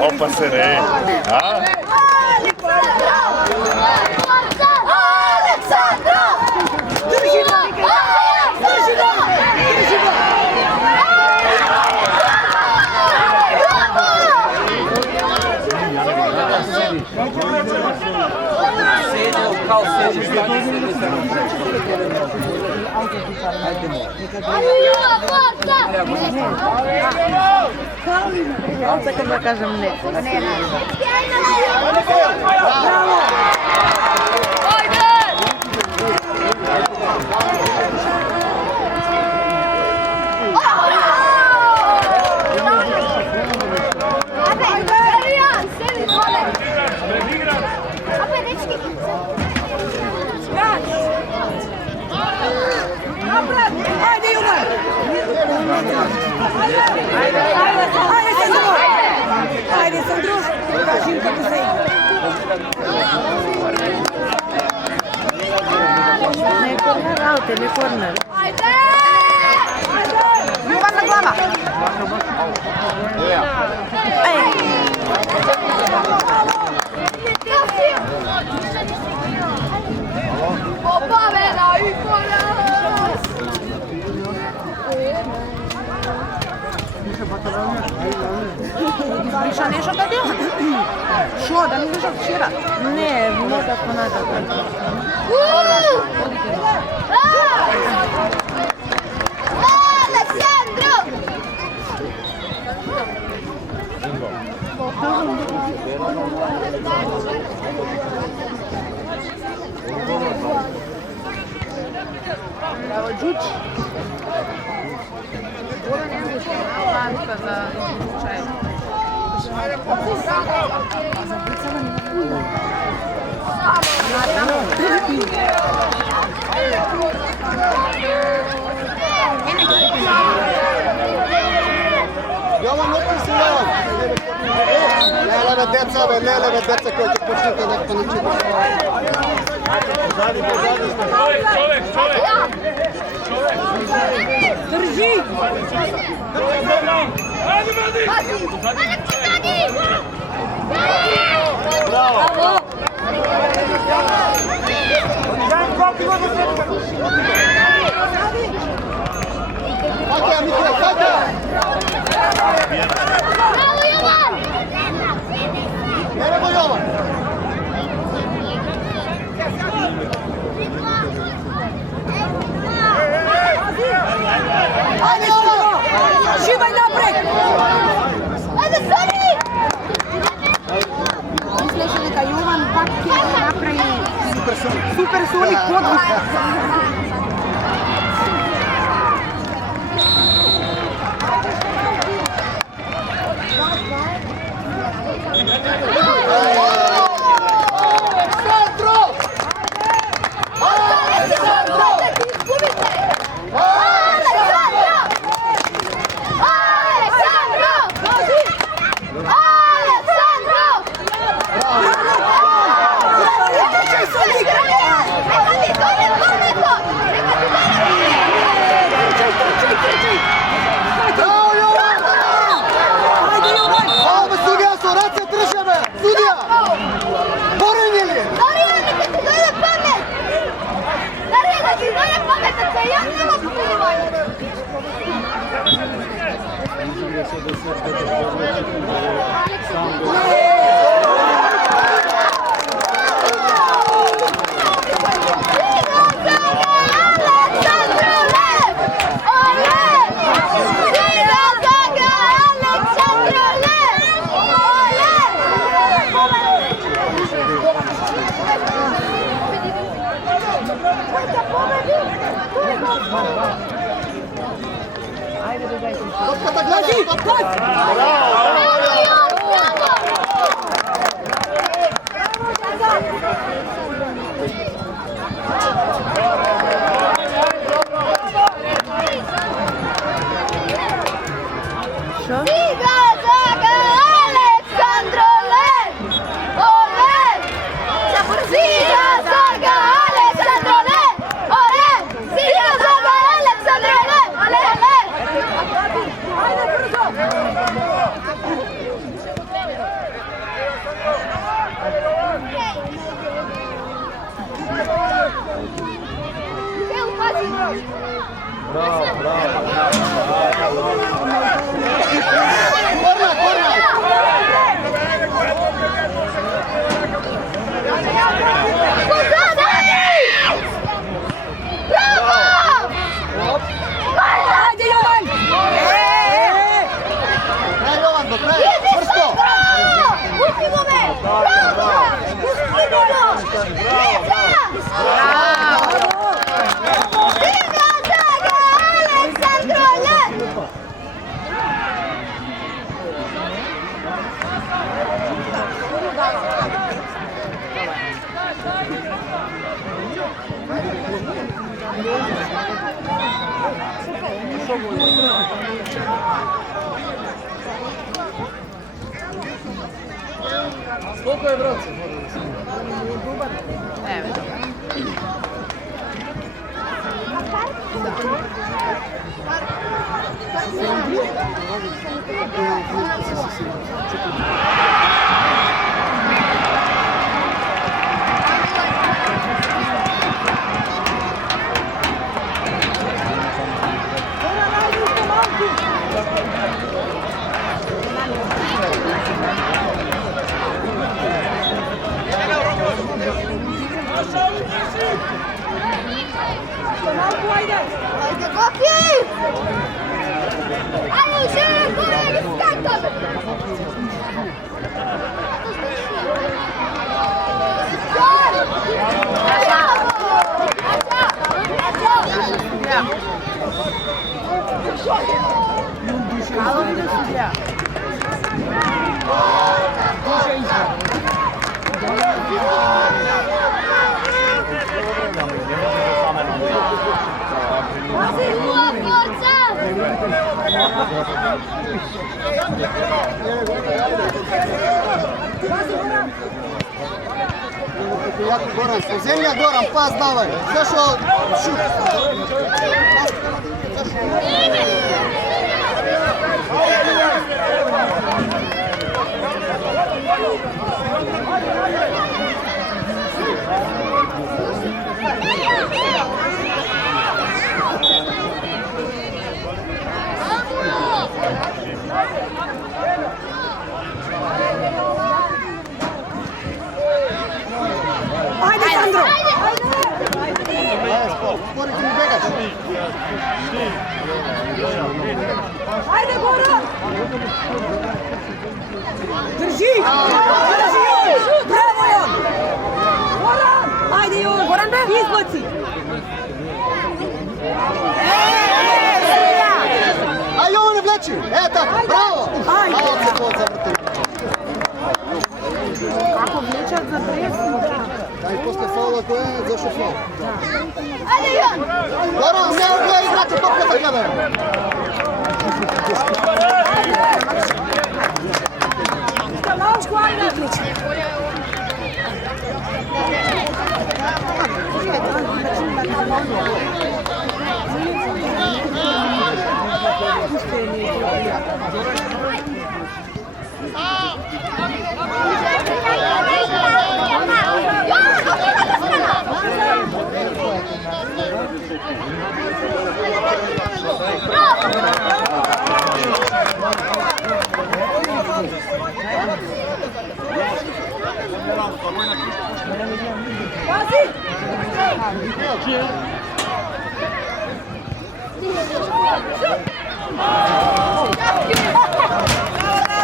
Opa, serei. Сакам да кажам не. Ajde, Sandro, kažim kako se ide. Ne korner, aute, ne korner. Ajde! Ljubav na glava. Pobavena i kolas! Бриша нешто да дела? Шо, да не лежав вчера? Не, možda понатаму. Александро! Браво, Джуч! Jovan, otpri se Jovan! Лелеве деца, бе, лелеве деца кои ќе почнете да паничите. Држи! Браво! Живај напред! Ајде, Сони! Мислеше дека Јован пак ќе направи супер соник подвиг. Сколько je, bratce? Forza! Јако Горан, со земја Горан, пас давај. Зашо шут. Ајде, Сандро! Според ми бегаш. Ајде, Горан! Држи! Држи Јон! Браво, Јон! Горан! Ајде, Јон! Горан, бе! Избаци! Ај, Јован не влечи! Така, браво! Ајде! Ајде, се код заврти. Како влечат за пресно, да. Ај, после фаула кој е, зашо фаул? Ajde, Jan! Горан, не огледа играча, топка да гледа. Малчко, ајде!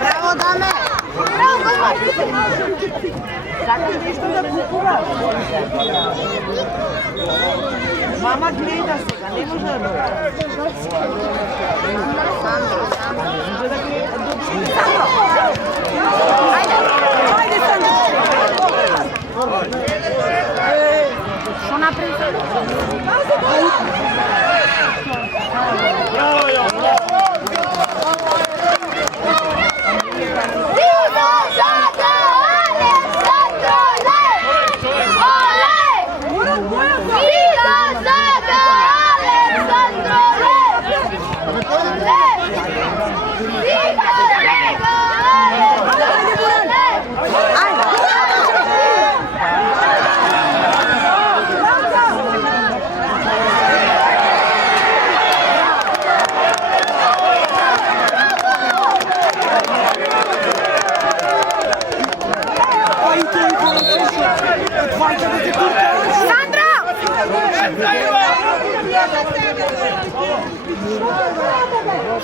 Браво, даме! Сакаш нешто да купуваш? Мама гледа сега, не може да дојде. Сандро! Ајде! Ајде, Сандро! Што направи? Браво, Јон!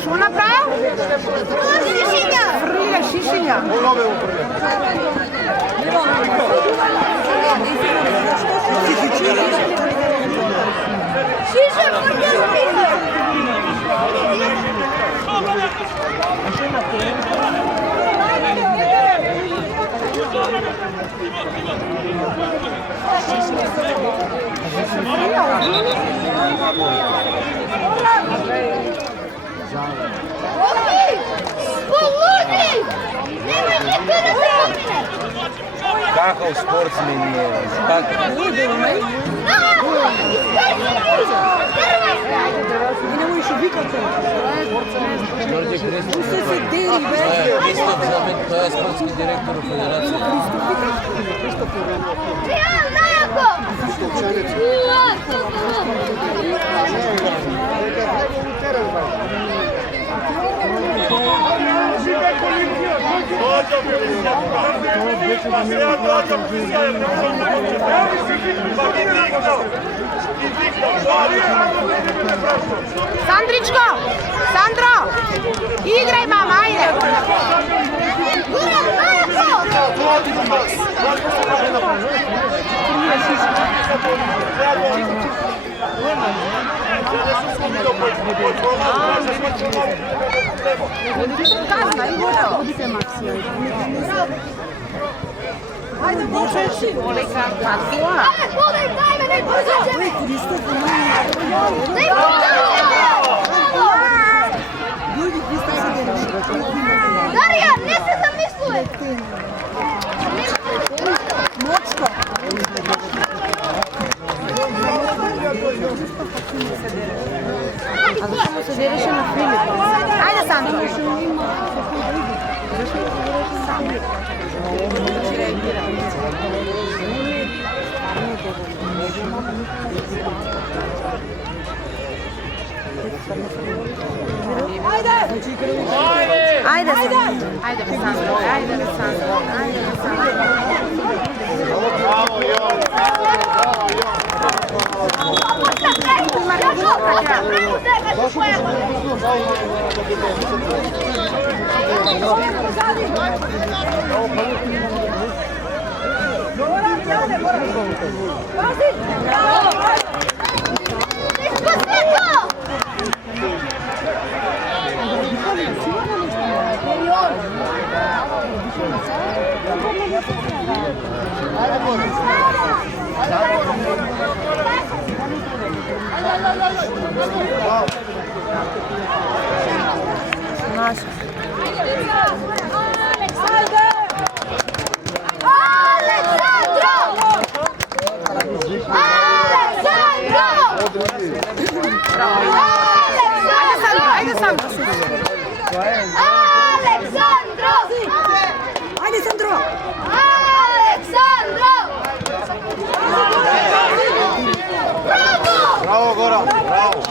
Што направил? Шишиња! Фрлија шишиња. Шиша фрли! Полудни! Нема никој да се опине! Каков спортсмен е? Нема што викате. Уште се дери, бе. Пристап за мен, тој е спортски директор во федерација. Тријан, најако! Сандричко! Сандро! Играј, мама, ајде! Гурам, Ајде, можеш си, олека, пасуа. Ајде, подай, дај ме, не позачеме! Дарија, не се замислуе! Моцко! Ajde, Sandro. Ajde, Sandro. Ajde, Sandro. Ajde, Sandro. Naša. Ajde, Sandro. Ajde, Sandro. Bravo, Goran, bravo.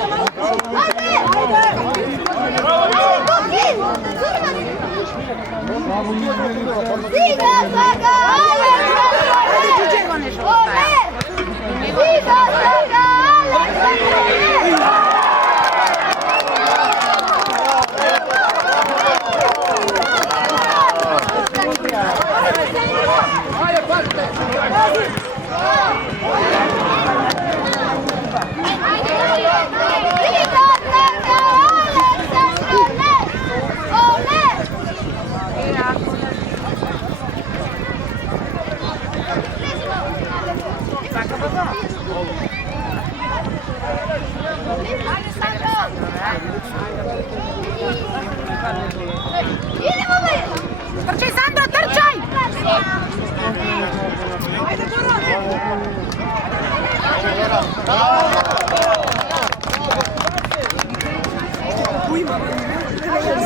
Trčaj, Sandro, trčaj!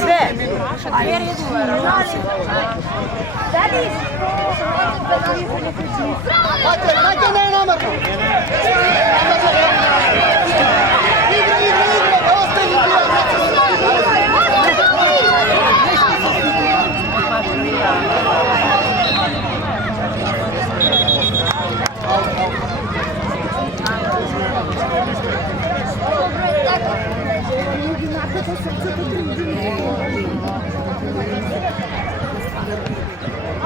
Sve. Hajde, ne namerno. Igra, ostavi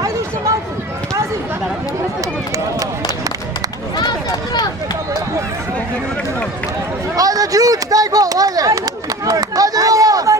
Ajde ušte malku, pazi! Ajde, Đuć, daj gol, ajde! Ajde, Jovan!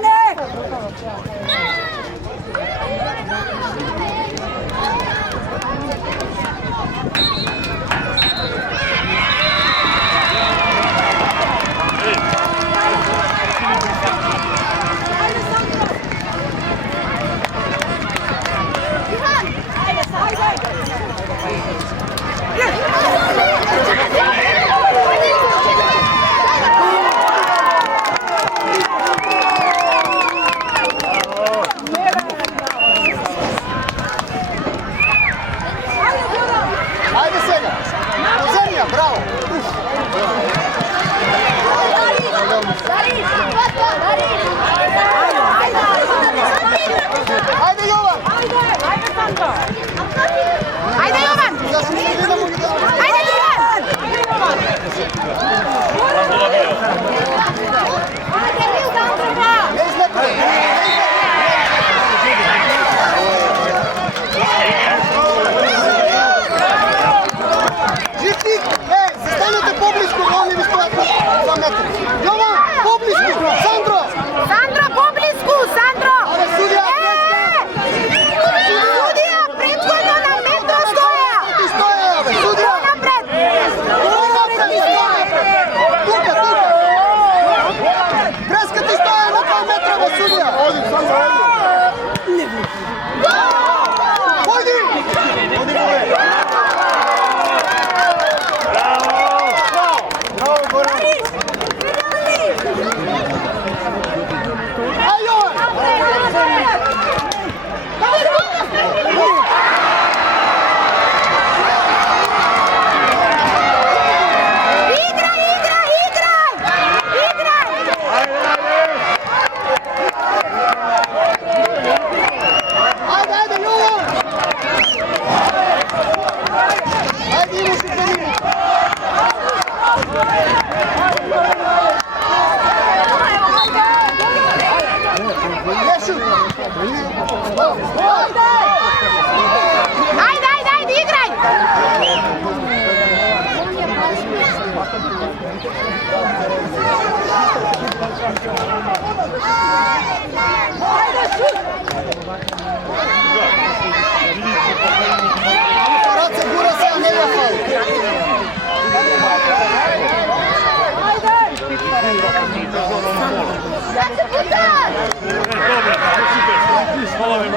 Race gura se, a ne je faul. Hvala mi.